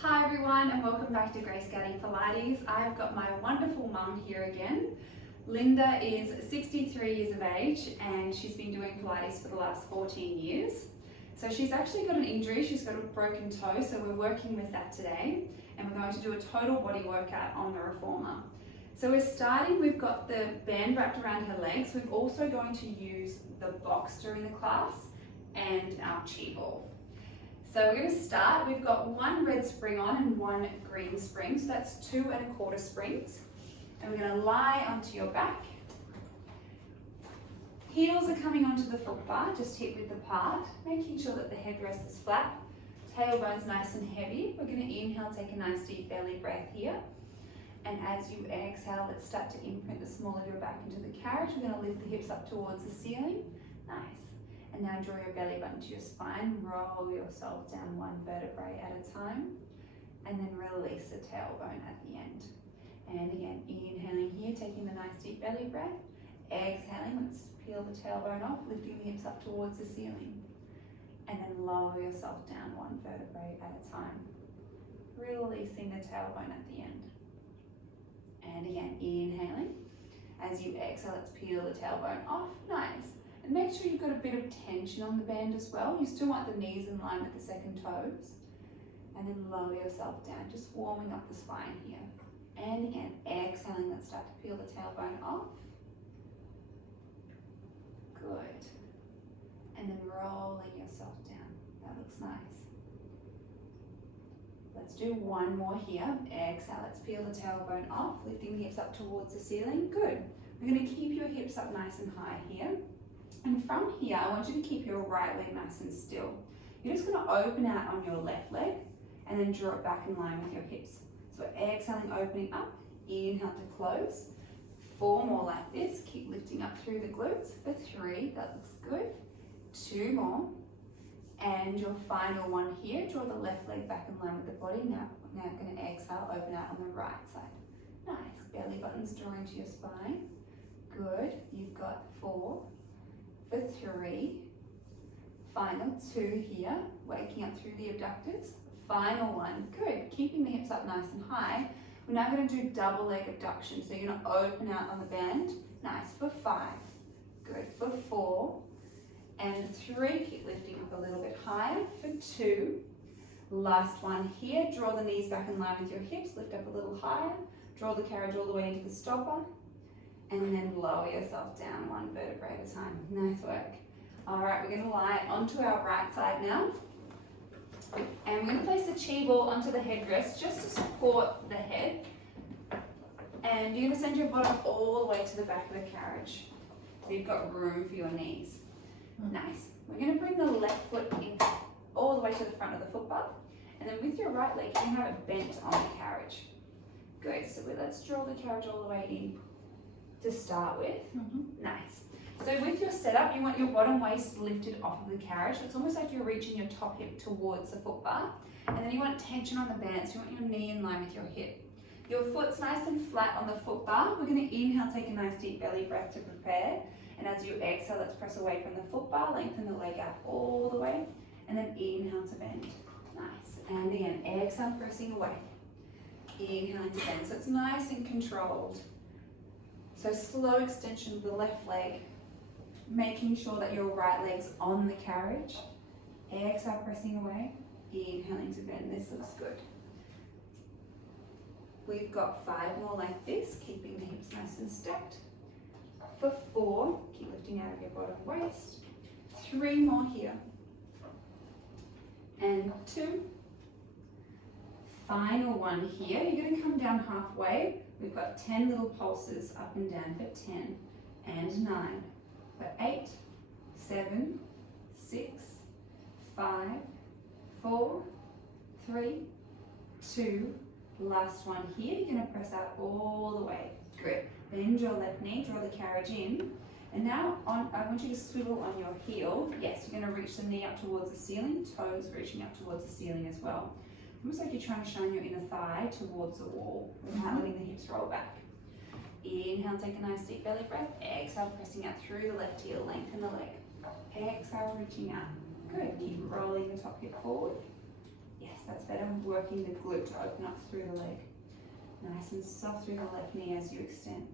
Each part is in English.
Hi everyone and welcome back to Grace Getting Pilates. I've got my wonderful mum here again. Linda is 63 years of age and she's been doing Pilates for the last 14 years. So she's actually got an injury, she's got a broken toe, so we're working with that today and we're going to do a total body workout on the reformer. So we're starting, we've got the band wrapped around her legs. We're also going to use the box during the class and our chi ball. So we're going to start, we've got one red spring on and one green spring, so that's 2 1/4 springs. And we're going to lie onto your back. Heels are coming onto the foot bar, just hip width apart, making sure that the headrest is flat, tailbone's nice and heavy. We're going to inhale, take a nice deep belly breath here. And as you exhale, let's start to imprint the small of your back into the carriage. We're going to lift the hips up towards the ceiling. Nice. And now draw your belly button to your spine, roll yourself down one vertebrae at a time, and then release the tailbone at the end. And again, inhaling here, taking the nice deep belly breath. Exhaling, let's peel the tailbone off, lifting the hips up towards the ceiling. And then lower yourself down one vertebrae at a time, releasing the tailbone at the end. And again, inhaling. As you exhale, let's peel the tailbone off. Nice. And make sure you've got a bit of tension on the band as well. You still want the knees in line with the second toes. And then lower yourself down, just warming up the spine here. And again, exhaling, let's start to peel the tailbone off. Good. And then rolling yourself down. That looks nice. Let's do one more here. Exhale, let's peel the tailbone off, lifting the hips up towards the ceiling. Good. We're going to keep your hips up nice and high here. And from here, I want you to keep your right leg nice and still. You're just going to open out on your left leg and then draw it back in line with your hips. So exhaling, opening up, inhale to close. 4 more like this. Keep lifting up through the glutes. For 3, that looks good. 2 more. And your final one here, draw the left leg back in line with the body. Now going to exhale, open out on the right side. Nice. Belly buttons drawing to your spine. Good. You've got 4. For 3, final 2 here, waking up through the abductors, final 1, good, keeping the hips up nice and high. We're now going to do double leg abduction, so you're going to open out on the band, nice, for 5, good, for 4, and 3, keep lifting up a little bit higher, for 2, last one here, draw the knees back in line with your hips, lift up a little higher, draw the carriage all the way into the stopper, and then lower yourself down one vertebrae at a time. Nice work. All right, we're going to lie onto our right side now. And we're going to place the chi ball onto the headrest just to support the head. And you're going to send your bottom all the way to the back of the carriage. So you've got room for your knees. Nice. We're going to bring the left foot in all the way to the front of the foot bar. And then with your right leg, you can have it bent on the carriage. Good. So let's draw the carriage all the way in to start with. Nice. So with your setup, you want your bottom waist lifted off of the carriage. It's almost like you're reaching your top hip towards the foot bar. And then you want tension on the band, so you want your knee in line with your hip. Your foot's nice and flat on the foot bar. We're going to inhale, take a nice deep belly breath to prepare. And as you exhale, let's press away from the foot bar, lengthen the leg out all the way. And then inhale to bend. Nice. And again, exhale, pressing away. Inhaling to bend. So it's nice and controlled. So slow extension of the left leg, making sure that your right leg's on the carriage. Exhale, pressing away. Inhaling to bend. This looks good. We've got 5 more like this, keeping the hips nice and stacked. For 4, keep lifting out of your bottom waist. 3 more here. And 2. Final 1 here. You're going to come down halfway. We've got 10 little pulses up and down for 10 and 9, for 8, 7, 6, 5, 4, 3, 2, last one here. You're going to press out all the way. Good. Bend your left knee, draw the carriage in. And now I want you to swivel on your heel. Yes, you're going to reach the knee up towards the ceiling, toes reaching up towards the ceiling as well. Almost like you're trying to shine your inner thigh towards the wall without letting the hips roll back. Inhale, take a nice deep belly breath. Exhale, pressing out through the left heel, lengthen the leg. Exhale, reaching out. Good. Keep rolling the top hip forward. Yes. that's better. Working the glute to open up through the leg. Nice and soft through the left knee as you extend.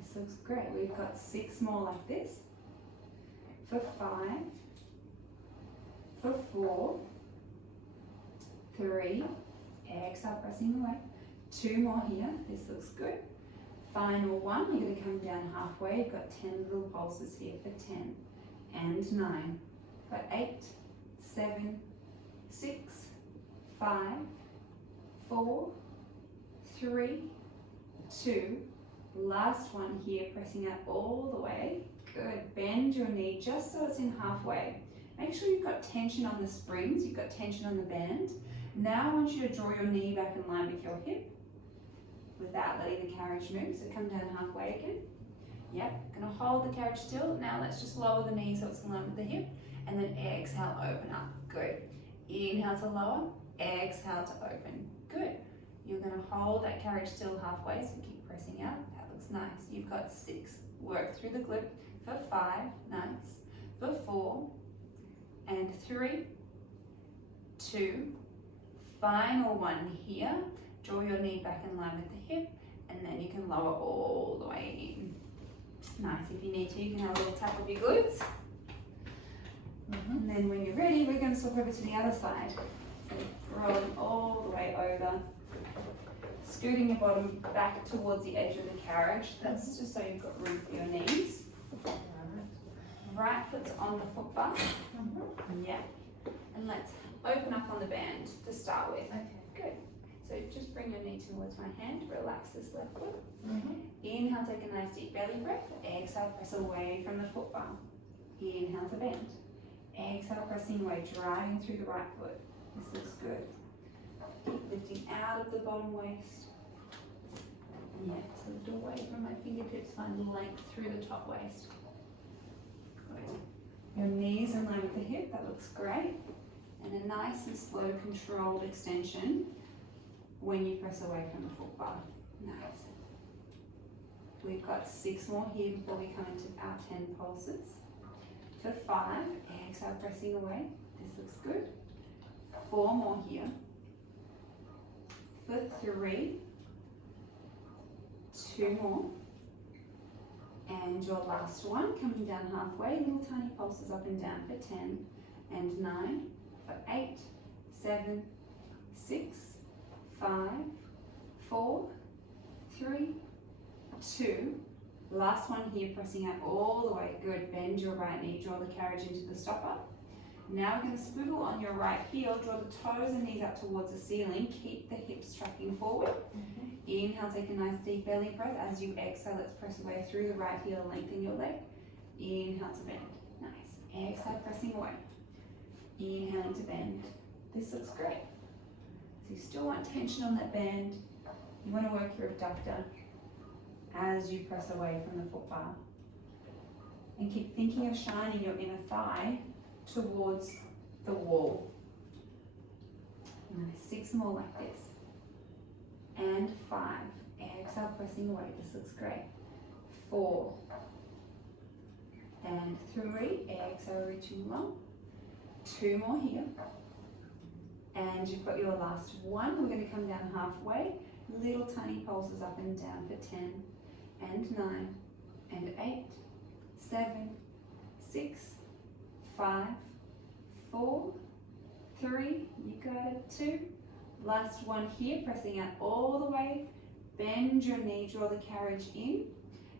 This looks great. We've got 6 more like this. For 5, for 4, 3, exhale, pressing away. 2 more here. This looks good. Final one, you're going to come down halfway. You've got 10 little pulses here for 10 and 9, for 8, 7, 6, 5, 4, 3, 2. Last one here, pressing out all the way. Good. Bend your knee just so it's in halfway. Make sure you've got tension on the springs, you've got tension on the band. Now I want you to draw your knee back in line with your hip without letting the carriage move. So come down halfway again. Yep, gonna hold the carriage still. Now let's just lower the knee so it's in line with the hip. And then exhale, open up. Good. Inhale to lower, exhale to open. Good. You're gonna hold that carriage still halfway, so keep pressing out. That looks nice. You've got 6. Work through the glute. For 5, nice. For 4, and 3, 2. Final one here. Draw your knee back in line with the hip, and then you can lower all the way in. Nice. If you need to, you can have a little tap of your glutes. And then when you're ready, we're going to swap over to the other side. So rolling all the way over, scooting your bottom back towards the edge of the carriage. That's just so you've got room for your knees. Right foot's on the foot bar. Yeah. And let's open up on the band to start with. Okay. Good. So just bring your knee towards my hand. Relax this left foot. Inhale, take a nice deep belly breath. Exhale, press away from the foot bar. Inhale to bend. Exhale, pressing away, driving through the right foot. This looks good. Keep lifting out of the bottom waist. Yeah, so lift away from my fingertips, find length through the top waist. Good. Your knees in line with the hip, that looks great. And a nice and slow controlled extension when you press away from the foot bar. Nice. We've got 6 more here before we come into our 10 pulses. For 5, exhale, pressing away. This looks good. 4 more here. For 3, 2 more. And your last one, coming down halfway, little tiny pulses up and down for 10 and 9, for 8, 7, 6, 5, 4, 3, 2. Last one here, pressing out all the way. Good. Bend your right knee, draw the carriage into the stopper. Now we're going to swivel on your right heel, draw the toes and knees up towards the ceiling. Keep the hips tracking forward. Inhale, take a nice deep belly breath. As you exhale, let's press away through the right heel, lengthen your leg. Inhale to bend. Nice. Exhale, pressing away. Inhaling to bend. This looks great. So you still want tension on that band. You want to work your abductor as you press away from the foot bar. And keep thinking of shining your inner thigh towards the wall. Nice. 6 more like this. And 5. Exhale, pressing away. This looks great. 4. And 3. Exhale, reaching long. 2 more here. And you've got your last one. We're going to come down halfway. Little tiny pulses up and down for 10 and 9 and 8, 7, 6, 5, 4, 3, you got it, 2. Last one here, pressing out all the way. Bend your knee, draw the carriage in.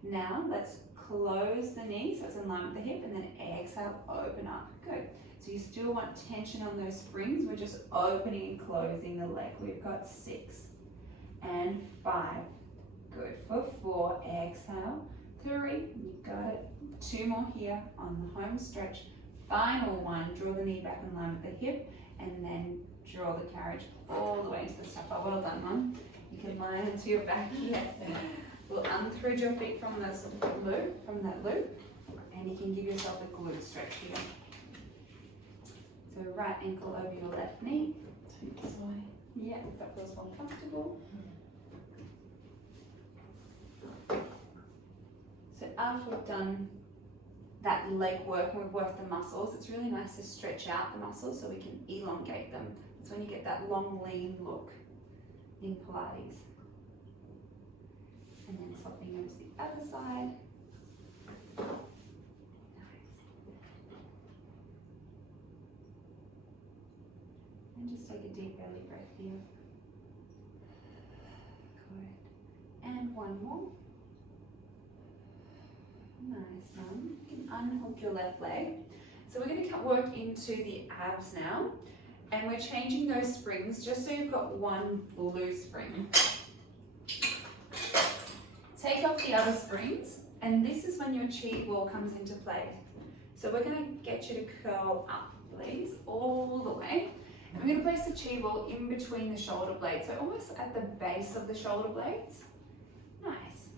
Now let's close the knee so it's in line with the hip, and then exhale, open up. Good. So you still want tension on those springs. We're just opening and closing the leg. We've got 6 and 5. Good. For 4, exhale. 3, you got it. 2 more here on the home stretch. Final one, draw the knee back in line with the hip, and then draw the carriage all the way into the stopper. Well done, Mum. You can lie into your back here. We'll unthread your feet from that loop, and you can give yourself a glute stretch here. So right ankle over your left knee. This way. Yeah, if that feels more comfortable. So after we've done that leg work and we've worked the muscles, it's really nice to stretch out the muscles so we can elongate them. Let's That's when you get that long, lean look in Pilates. And then swapping over to the other side. Nice. And just take a deep belly breath here. Good. And one more. Nice one. You can unhook your left leg. So we're going to work into the abs now. And we're changing those springs just so you've got one blue spring. Take off the other springs, and this is when your chi wall comes into play. So we're going to get you to curl up, please, all the way. And we're going to place the chi wall in between the shoulder blades, so almost at the base of the shoulder blades. Nice.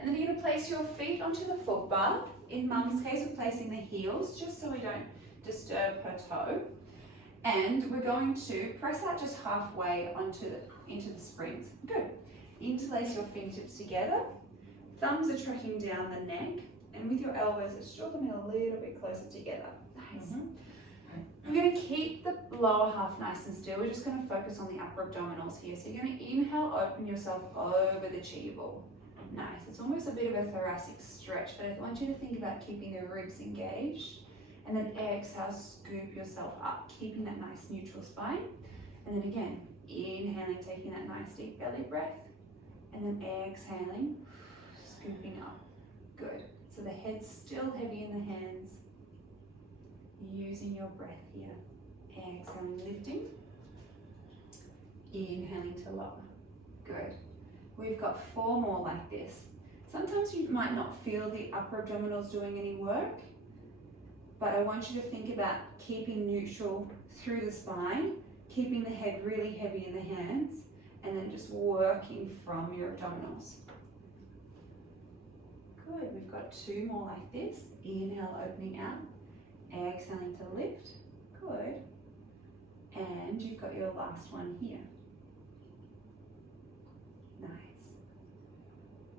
And then you're going to place your feet onto the foot bar. In Mum's case, we're placing the heels just so we don't disturb her toe. And we're going to press out just halfway into the springs. Good. Interlace your fingertips together. Thumbs are tracking down the neck. And with your elbows, just draw them in a little bit closer together. Nice. We're going to keep the lower half nice and still. We're just going to focus on the upper abdominals here. So you're going to inhale, open yourself over the chi ball. Nice. It's almost a bit of a thoracic stretch, but I want you to think about keeping the ribs engaged. And then exhale, scoop yourself up, keeping that nice neutral spine. And then again, inhaling, taking that nice deep belly breath. And then exhaling, scooping up. Good. So the head's still heavy in the hands. Using your breath here. Exhaling, lifting. Inhaling to lower. Good. We've got 4 more like this. Sometimes you might not feel the upper abdominals doing any work, but I want you to think about keeping neutral through the spine, keeping the head really heavy in the hands, and then just working from your abdominals. Good, we've got 2 more like this. Inhale, opening out. Exhaling to lift. Good. And you've got your last one here. Nice.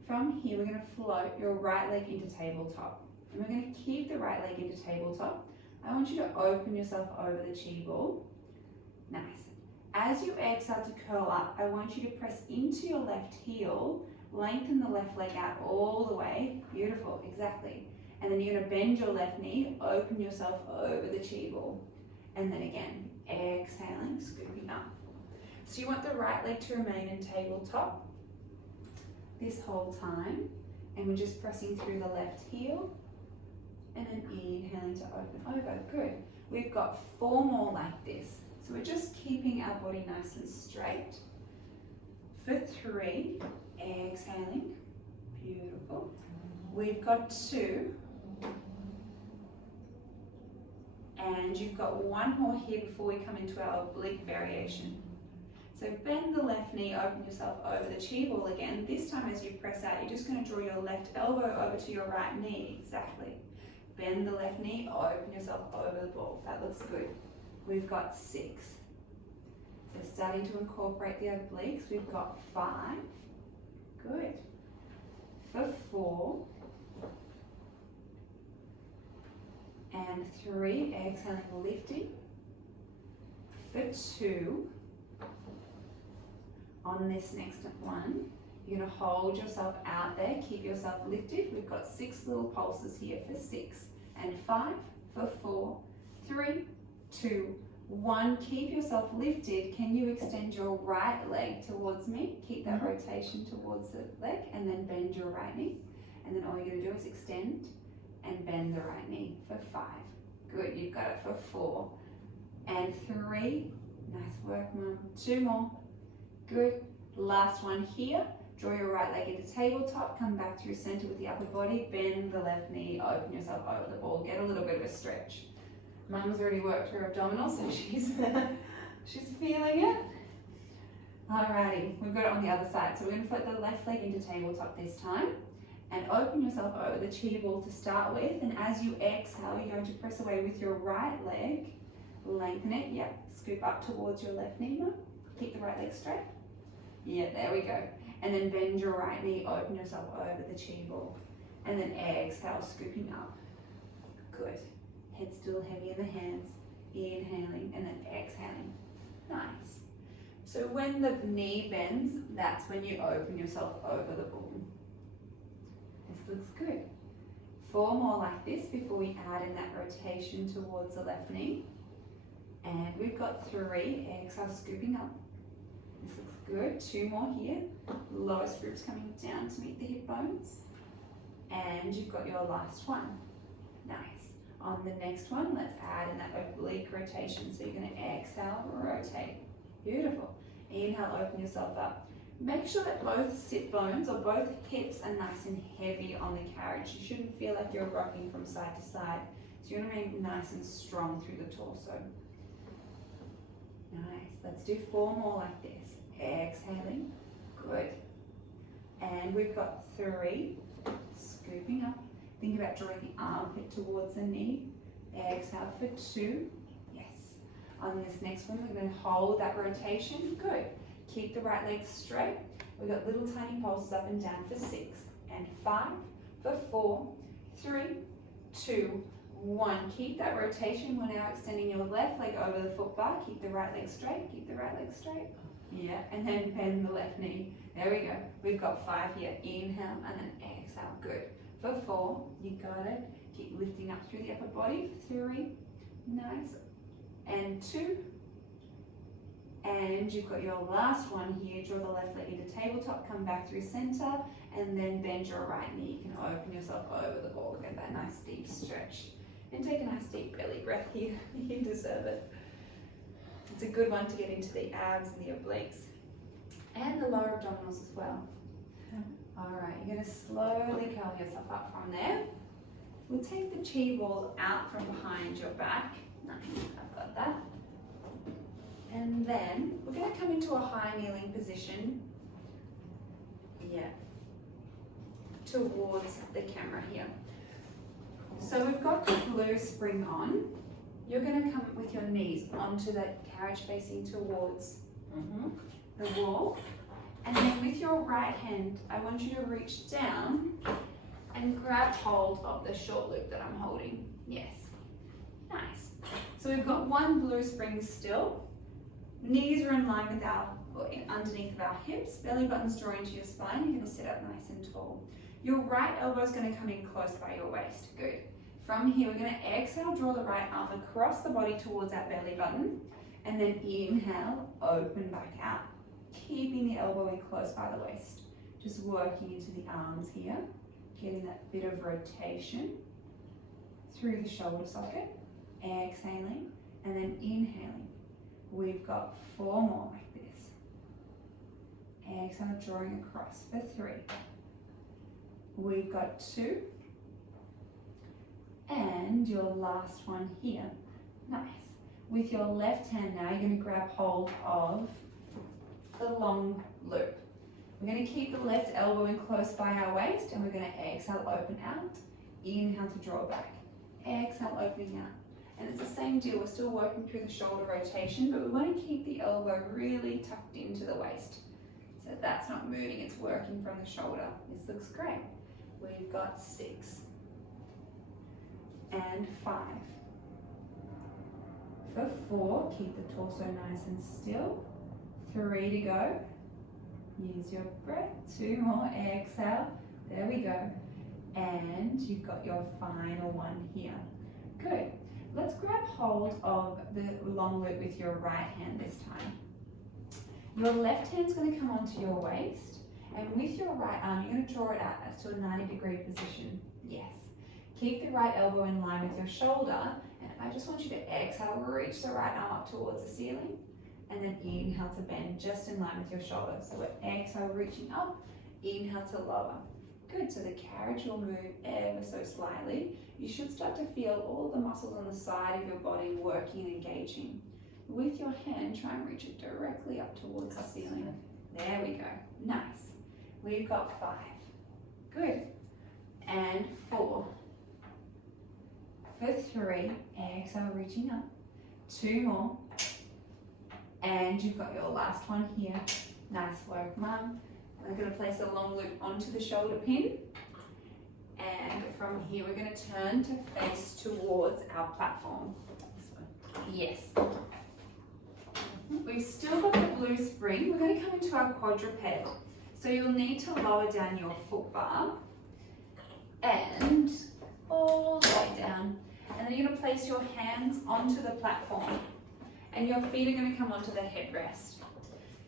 From here, we're going to float your right leg into tabletop. And we're going to keep the right leg into tabletop. I want you to open yourself over the chi ball. Nice. As you exhale to curl up, I want you to press into your left heel, lengthen the left leg out all the way. Beautiful, exactly. And then you're going to bend your left knee, open yourself over the chi ball. And then again, exhaling, scooping up. So you want the right leg to remain in tabletop this whole time. And we're just pressing through the left heel. And then inhaling to open over. Good. We've got 4 more like this. So we're just keeping our body nice and straight. For 3, exhaling. Beautiful. We've got 2. And you've got 1 more here before we come into our oblique variation. So bend the left knee, open yourself over the chi ball again. This time as you press out, you're just going to draw your left elbow over to your right knee. Exactly. Bend the left knee, open yourself over the ball. That looks good. We've got 6. So starting to incorporate the obliques, we've got 5. Good. For 4. And 3, exhaling, lifting. For 2. On this next one, you're going to hold yourself out there, keep yourself lifted. We've got 6 little pulses here for 6 and 5, for 4, 3, 2, 1. Keep yourself lifted. Can you extend your right leg towards me? Keep that rotation towards the leg and then bend your right knee. And then all you're going to do is extend and bend the right knee for 5. Good, you've got it for 4 and 3. Nice work, Mum. 2 more. Good. Last one here. Draw your right leg into tabletop. Come back through center with the upper body. Bend the left knee. Open yourself over the ball. Get a little bit of a stretch. Mum's already worked her abdominals, so she's feeling it. Alrighty, we've got it on the other side. So we're going to float the left leg into tabletop this time. And open yourself over the chi ball to start with. And as you exhale, you're going to press away with your right leg. Lengthen it. Yep. Scoop up towards your left knee, Mum. Keep the right leg straight. Yeah, there we go. And then bend your right knee, open yourself over the chi ball. And then exhale, scooping up. Good. Head still heavy in the hands. Inhaling and then exhaling. Nice. So when the knee bends, that's when you open yourself over the ball. This looks good. 4 more like this before we add in that rotation towards the left knee. And we've got 3. Exhale, scooping up. This looks good. 2 more here. Lowest ribs coming down to meet the hip bones. And you've got your last one. Nice. On the next one, let's add in that oblique rotation. So you're going to exhale, rotate. Beautiful. Inhale, open yourself up. Make sure that both sit bones or both hips are nice and heavy on the carriage. You shouldn't feel like you're rocking from side to side. So you want to remain nice and strong through the torso. Nice. Let's do 4 more like this. Exhaling. Good. And we've got 3. Scooping up. Think about drawing the armpit towards the knee. Exhale for 2. Yes. On this next one, we're going to hold that rotation. Good. Keep the right leg straight. We've got little tiny pulses up and down for 6 and 5 for 4, 3, 2, 1. Keep that rotation. We're now extending your left leg over the foot bar. Keep the right leg straight. Keep the right leg straight. Yeah, and then bend the left knee. There we go. We've got 5 here. Inhale and then exhale. Good. For 4, you got it. Keep lifting up through the upper body. 3, nice. And 2. And you've got your last one here. Draw the left leg into tabletop, come back through center, and then bend your right knee. You can open yourself over the ball. Get that nice deep stretch. And take a nice deep belly breath here. You deserve it. It's a good one to get into the abs and the obliques. And the lower abdominals as well. Alright, you're going to slowly curl yourself up from there. We'll take the chi ball out from behind your back. Nice, I've got that. And then we're going to come into a high kneeling position. Yeah. Towards the camera here. So we've got the blue spring on. You're going to come with your knees onto that carriage facing towards the wall. And then with your right hand, I want you to reach down and grab hold of the short loop that I'm holding. Yes. Nice. So we've got 1 blue spring still. Knees are in line with underneath of our hips. Belly button's drawn into your spine. You're going to sit up nice and tall. Your right elbow is going to come in close by your waist. Good. From here, we're going to exhale, draw the right arm across the body towards that belly button. And then inhale, open back out. Keeping the elbow in close by the waist. Just working into the arms here. Getting that bit of rotation through the shoulder socket. Exhaling and then inhaling. We've got 4 more like this. Exhale, drawing across for 3. We've got 2. And your last one here. Nice. With your left hand now, you're going to grab hold of the long loop. We're going to keep the left elbow in close by our waist, and we're going to exhale, open out. Inhale to draw back. Exhale, opening out. And it's the same deal. We're still working through the shoulder rotation, but we want to keep the elbow really tucked into the waist. So that's not moving, it's working from the shoulder. This looks great. We've got 6 and 5. For 4, keep the torso nice and still. 3 to go. Use your breath. 2 more. Exhale. There we go. And you've got your final one here. Good. Let's grab hold of the long loop with your right hand this time. Your left hand's going to come onto your waist, and with your right arm, you're going to draw it out to a 90-degree position. Yes. Keep the right elbow in line with your shoulder, and I just want you to exhale, reach the right arm up towards the ceiling, and then inhale to bend just in line with your shoulder. So we're exhale, reaching up, inhale to lower. Good, so the carriage will move ever so slightly. You should start to feel all the muscles on the side of your body working and engaging. With your hand, try and reach it directly up towards the ceiling. There we go, nice. We've got 5, good. And 4. For 3, exhale, reaching up. 2 more. And you've got your last one here. Nice work, Mum. We're going to place a long loop onto the shoulder pin. And from here, we're going to turn to face towards our platform. This one. Yes. We've still got the blue spring. We're going to come into our quadruped. So you'll need to lower down your foot bar and all the way down. And then you're going to place your hands onto the platform and your feet are going to come onto the headrest.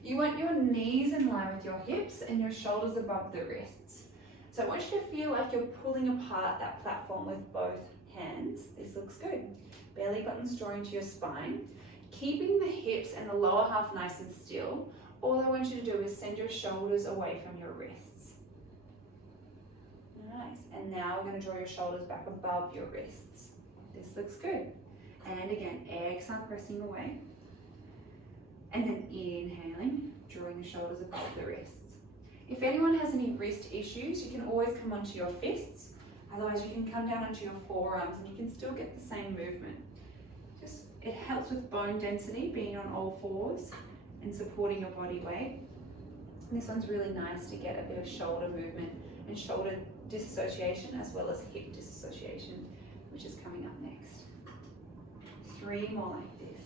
You want your knees in line with your hips and your shoulders above the wrists. So I want you to feel like you're pulling apart that platform with both hands. This looks good. Belly buttons drawing to your spine. Keeping the hips and the lower half nice and still. All I want you to do is send your shoulders away from your wrists. Nice. And now we're going to draw your shoulders back above your wrists. This looks good. And again, exhale, pressing away. And then inhaling, drawing the shoulders above the wrists. If anyone has any wrist issues, you can always come onto your fists. Otherwise, you can come down onto your forearms and you can still get the same movement. It helps with bone density, being on all fours and supporting your body weight. And this one's really nice to get a bit of shoulder movement and shoulder disassociation as well as hip disassociation, which is coming up next. 3 more like this.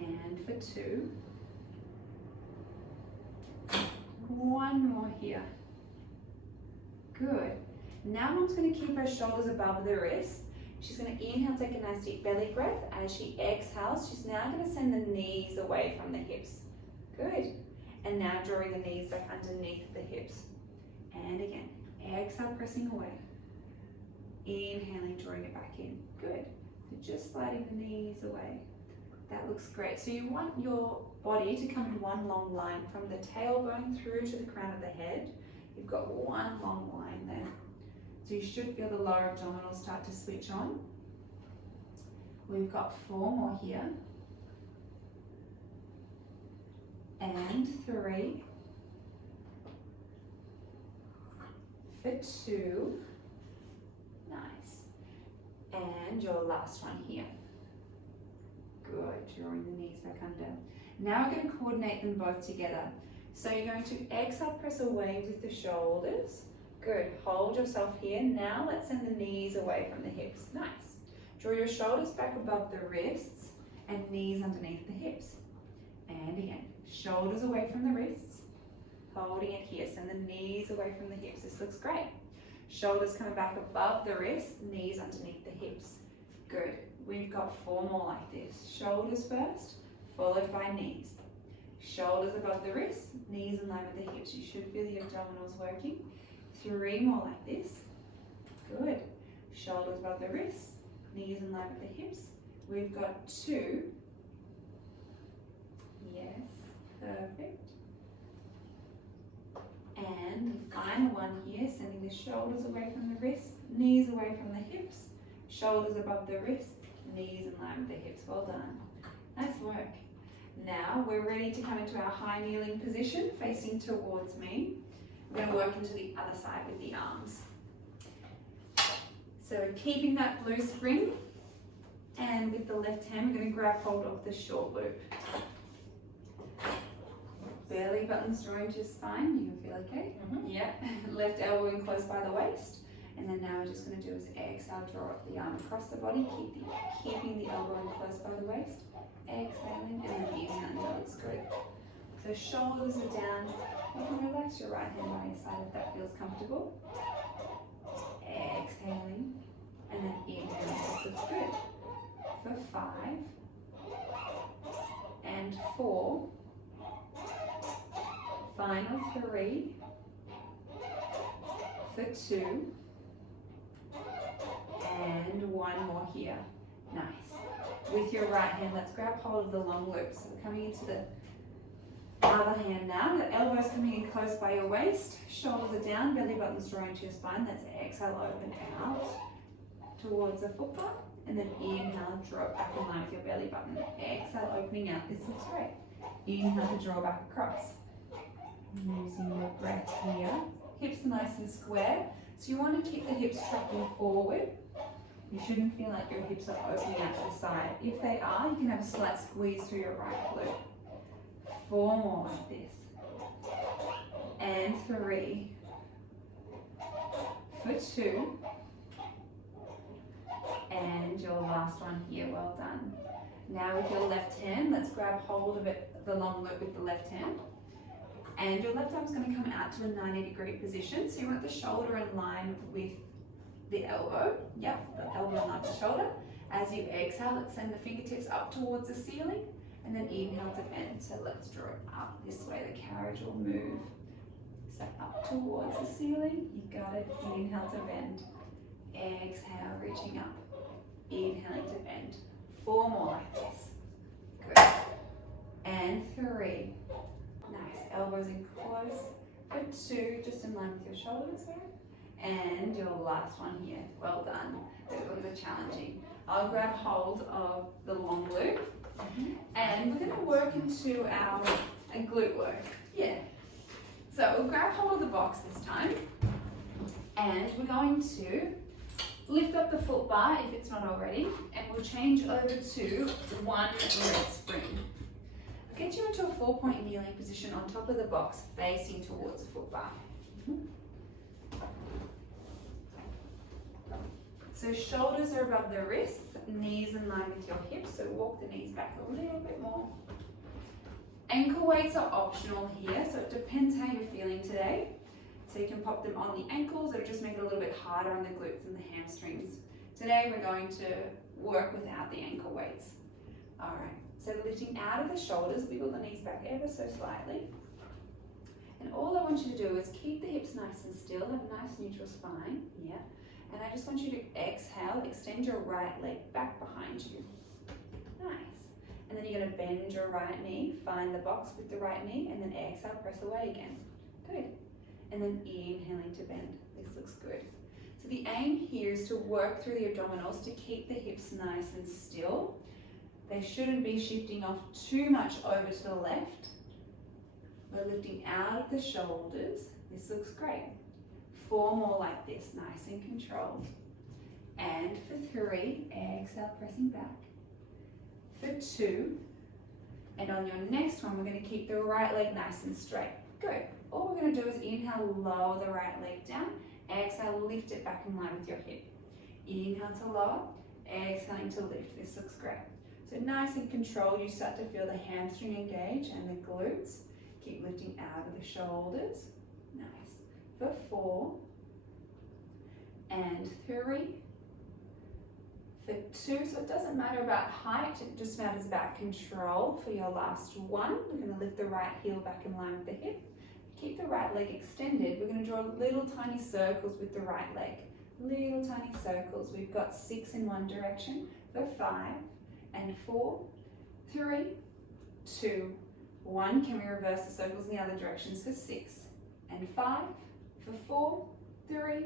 And for 2. 1 more here. Good. Now Mom's going to keep her shoulders above the wrists. She's going to inhale, take a nice deep belly breath. As she exhales, she's now going to send the knees away from the hips. Good. And now drawing the knees back underneath the hips. And again, exhale, pressing away. Inhaling, drawing it back in. Good. So just sliding the knees away. That looks great. So you want your body to come in one long line from the tailbone through to the crown of the head. You've got one long line there. So you should feel the lower abdominals start to switch on. We've got 4 more here. And 3. For 2. Nice. And your last one here. Good, drawing the knees back under. Now we're going to coordinate them both together. So you're going to exhale, press away with the shoulders. Good, hold yourself here. Now let's send the knees away from the hips. Nice. Draw your shoulders back above the wrists and knees underneath the hips. And again, shoulders away from the wrists. Holding it here, send the knees away from the hips. This looks great. Shoulders coming back above the wrists, knees underneath the hips. Good. We've got 4 more like this. Shoulders first, followed by knees. Shoulders above the wrists, knees in line with the hips. You should feel the abdominals working. 3 more like this. Good. Shoulders above the wrists, knees in line with the hips. We've got 2. Yes, perfect. And the final one here, sending the shoulders away from the wrists, knees away from the hips, shoulders above the wrists, knees in line with the hips. Well done. Nice work. Now we're ready to come into our high kneeling position, facing towards me. We're going to work into the other side with the arms. So keeping that blue spring, and with the left hand, we're going to grab hold of the short loop. Belly buttons drawing to spine. You can feel okay? Yeah. Left elbow in close by the waist. And then now we're just going to do is exhale, draw the arm across the body, keeping the elbow in close by the waist. Exhaling and then inhaling. That looks good. So shoulders are down. You can relax your right hand by your side if that feels comfortable. Exhaling and then inhaling. This looks good. For 5 and 4. Final 3 for 2 and 1 more here. Nice. With your right hand, let's grab hold of the long loop. So we're coming into the other hand now. The elbows coming in close by your waist. Shoulders are down, belly buttons drawing to your spine. Let's exhale, open out towards the foot bar. And then inhale, draw it back in line with your belly button. Exhale, opening out. This looks great. Inhale to draw back across. Using your breath here. Hips are nice and square. So you want to keep the hips tracking forward. You shouldn't feel like your hips are opening out to the side. If they are, you can have a slight squeeze through your right glute. 4 more like this. And 3. For 2. And your last one here, well done. Now with your left hand, let's grab hold of it, the long loop with the left hand. And your left arm's going to come out to a 90-degree position. So you want the shoulder in line with the elbow. Yep, the elbow in line with the shoulder. As you exhale, let's send the fingertips up towards the ceiling. And then inhale to bend. So let's draw it up this way. The carriage will move. So up towards the ceiling. You got it. Inhale to bend. Exhale, reaching up. Inhaling to bend. 4 more like this. Good. And 3. Nice. Elbows in close. For 2, just in line with your shoulders there. And your last one here. Well done. Those ones are challenging. I'll grab hold of the long loop. And we're going to work into our glute work. Yeah. So we'll grab hold of the box this time. And we're going to lift up the foot bar if it's not already. And we'll change over to 1 leg spring. I'll get you into a 4-point kneeling position on top of the box, facing towards the foot bar. So shoulders are above the wrists, knees in line with your hips, so walk the knees back a little bit more. Ankle weights are optional here, so it depends how you're feeling today. So you can pop them on the ankles, or just make it a little bit harder on the glutes and the hamstrings. Today we're going to work without the ankle weights. Alright, so lifting out of the shoulders, wiggle the knees back ever so slightly. And all I want you to do is keep the hips nice and still, have a nice neutral spine. Yeah. And I just want you to exhale, extend your right leg back behind you. Nice. And then you're going to bend your right knee, find the box with the right knee, and then exhale, press away again. Good. And then inhaling to bend. This looks good. So the aim here is to work through the abdominals to keep the hips nice and still. They shouldn't be shifting off too much over to the left. We're lifting out of the shoulders. This looks great. 4 more like this, nice and controlled. And for 3, exhale, pressing back. For 2, and on your next one, we're going to keep the right leg nice and straight. Good. All we're going to do is inhale, lower the right leg down. Exhale, lift it back in line with your hip. Inhale to lower, exhaling to lift. This looks great. So nice and controlled, you start to feel the hamstring engage and the glutes. Keep lifting out of the shoulders. Nice. For 4, and 3, for 2, so it doesn't matter about height, it just matters about control. For your last one, we're going to lift the right heel back in line with the hip, keep the right leg extended. We're going to draw little tiny circles with the right leg, little tiny circles. We've got 6 in one direction, for 5, and 4, 3, 2, 1. Can we reverse the circles in the other directions for 6, and 5, for 4, 3,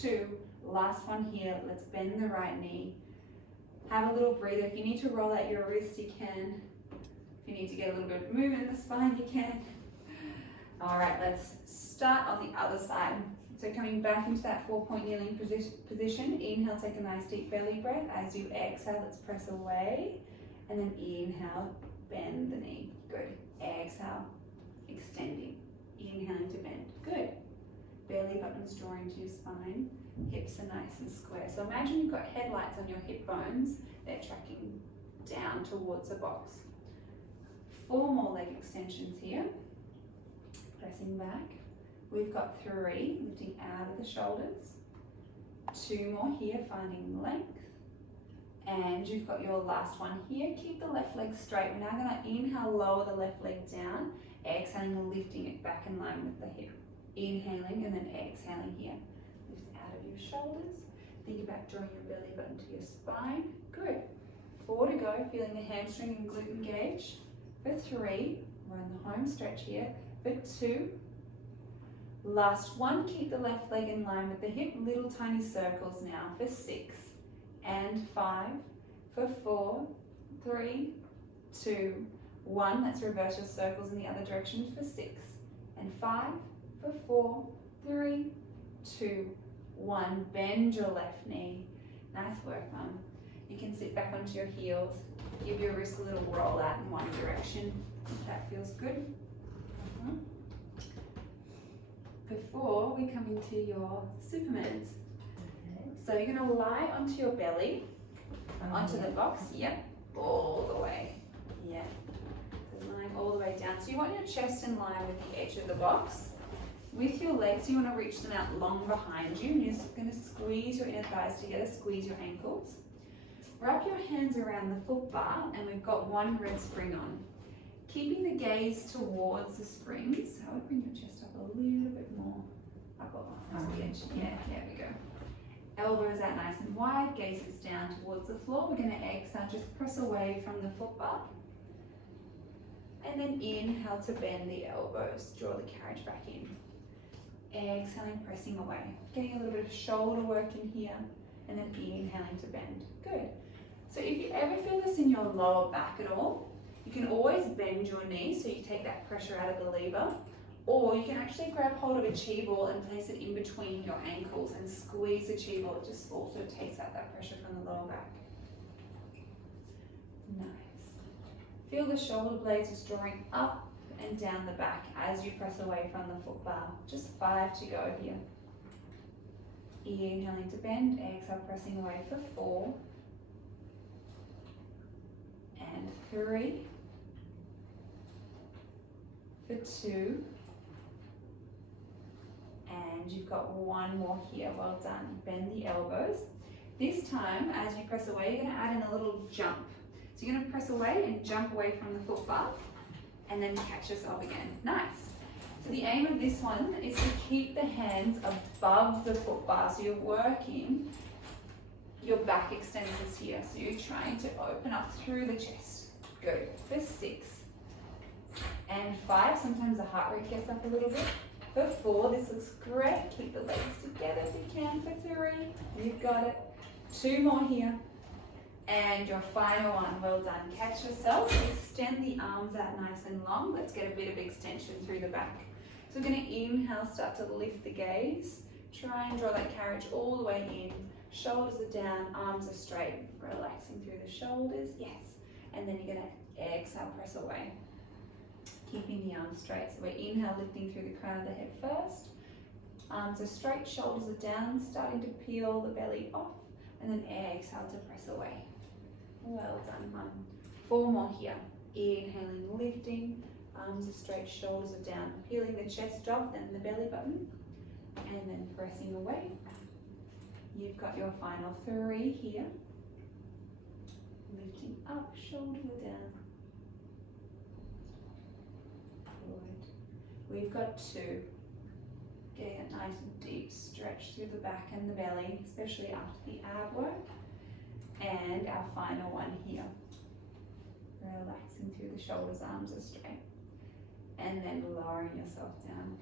2, last one here. Let's bend the right knee. Have a little breather. If you need to roll out your wrist, you can. If you need to get a little bit of movement in the spine, you can. All right, let's start on the other side. So coming back into that 4-point kneeling position. Inhale, take a nice deep belly breath. As you exhale, let's press away. And then inhale, bend the knee. Good. Exhale, extending. Inhaling to bend. Good. Belly buttons drawing to your spine. Hips are nice and square. So imagine you've got headlights on your hip bones. They're tracking down towards the box. 4 more leg extensions here. Pressing back. We've got 3, lifting out of the shoulders. 2 more here, finding length. And you've got your last one here. Keep the left leg straight. We're now going to inhale, lower the left leg down. Exhaling, lifting it back in line with the hip. Inhaling and then exhaling here. Lift out of your shoulders. Think about drawing your belly button to your spine. Good. 4 to go. Feeling the hamstring and glute engage. For 3, we're in the home stretch here. For 2, last one. Keep the left leg in line with the hip. Little tiny circles now. For 6 and 5. For 4, 3, 2, 1. Let's reverse your circles in the other direction. For 6 and 5. For 4, 3, 2, 1. Bend your left knee. Nice work, Mum. You can sit back onto your heels. Give your wrist a little roll out in one direction. If that feels good. Before we come into your Supermans. So you're going to lie onto your belly, onto the box. Yep. all the way. Yeah. So lying all the way down. So you want your chest in line with the edge of the box. With your legs, you want to reach them out long behind you. And you're just going to squeeze your inner thighs together, squeeze your ankles. Wrap your hands around the foot bar, and we've got one red spring on. Keeping the gaze towards the springs. I would bring your chest up a little bit more. Up on the edge. Yeah, there we go. Elbows out nice and wide, gazes down towards the floor. We're going to exhale, just press away from the foot bar. And then inhale to bend the elbows, draw the carriage back in. Exhaling, pressing away. Getting a little bit of shoulder work in here, and then inhaling to bend. Good. So if you ever feel this in your lower back at all, you can always bend your knees so you take that pressure out of the lever. Or you can actually grab hold of a chi ball and place it in between your ankles and squeeze the chi ball. It just also takes out that pressure from the lower back. Nice. Feel the shoulder blades just drawing up and down the back as you press away from the foot bar. Just 5 to go here. Inhaling to bend, exhale, pressing away for 4. And 3. For 2. And you've got one more here. Well done. Bend the elbows. This time, as you press away, you're going to add in a little jump. So you're going to press away and jump away from the foot bar, and then catch yourself again. Nice. So the aim of this one is to keep the hands above the foot bar. So you're working your back extensors here. So you're trying to open up through the chest. Good. For 6. And 5. Sometimes the heart rate gets up a little bit. For 4, this looks great. Keep the legs together if you can. For 3, you've got it. 2 more here. And your final one, well done. Catch yourself, extend the arms out nice and long. Let's get a bit of extension through the back. So we're going to inhale, start to lift the gaze. Try and draw that carriage all the way in. Shoulders are down, arms are straight. Relaxing through the shoulders, yes. And then you're going to exhale, press away. Keeping the arms straight. So we're inhale, lifting through the crown of the head first. Arms are straight, shoulders are down, starting to peel the belly off. And then exhale to press away. Well done, 1. 4 more here. Inhaling, lifting, arms are straight, shoulders are down, peeling the chest off, then the belly button, and then pressing away. You've got your final 3 here. Lifting up, shoulders are down. Good. We've got 2. Getting a nice deep stretch through the back and the belly, especially after the ab work. And our final one here. Relaxing through the shoulders, arms are straight. And then lowering yourself down.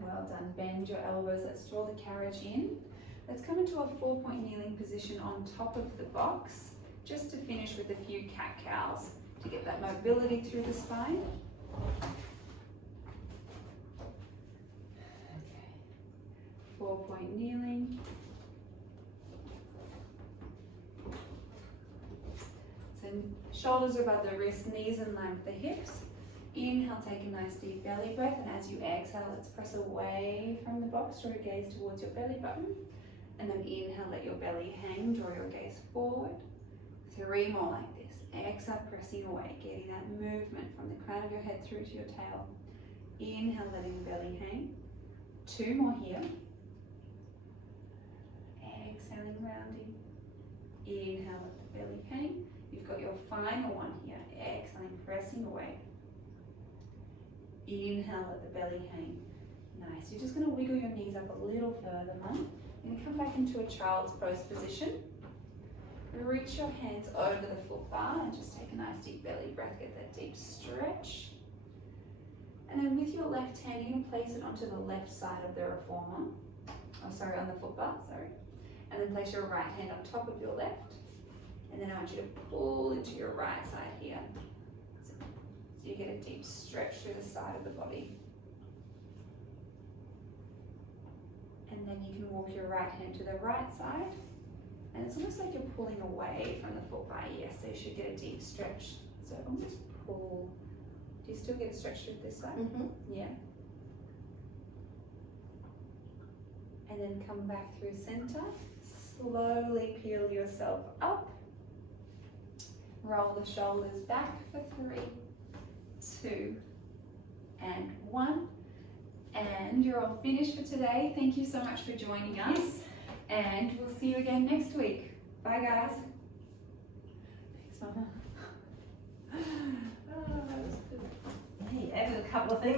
Well done. Bend your elbows. Let's draw the carriage in. Let's come into a 4-point kneeling position on top of the box, just to finish with a few cat-cows to get that mobility through the spine. Okay. 4-point kneeling. Shoulders are above the wrists, knees in line with the hips. Inhale, take a nice deep belly breath, and as you exhale, let's press away from the box, draw your gaze towards your belly button, and then inhale, let your belly hang, draw your gaze forward. 3 more like this. Exhale, pressing away, getting that movement from the crown of your head through to your tail. Inhale, letting the belly hang. 2 more here. Exhaling, rounding. Inhale, let the belly hang. You've got your final one here. Exhaling, pressing away. Inhale, let the belly hang. Nice. You're just going to wiggle your knees up a little further, Mum. You're going to come back into a child's pose position. Reach your hands over the foot bar and just take a nice deep belly breath. Get that deep stretch. And then with your left hand, you're going to place it onto the left side of the reformer. Oh, sorry, on the foot bar, sorry. And then place your right hand on top of your left. And then I want you to pull into your right side here. So you get a deep stretch through the side of the body. And then you can walk your right hand to the right side. And it's almost like you're pulling away from the foot bar. Yes, so you should get a deep stretch. So almost pull. Do you still get a stretch through this side? Mm-hmm. Yeah. And then come back through center. Slowly peel yourself up. Roll the shoulders back for 3, 2, and 1. And you're all finished for today. Thank you so much for joining us. And we'll see you again next week. Bye, guys. Thanks, Mama. Hey, added a couple of things.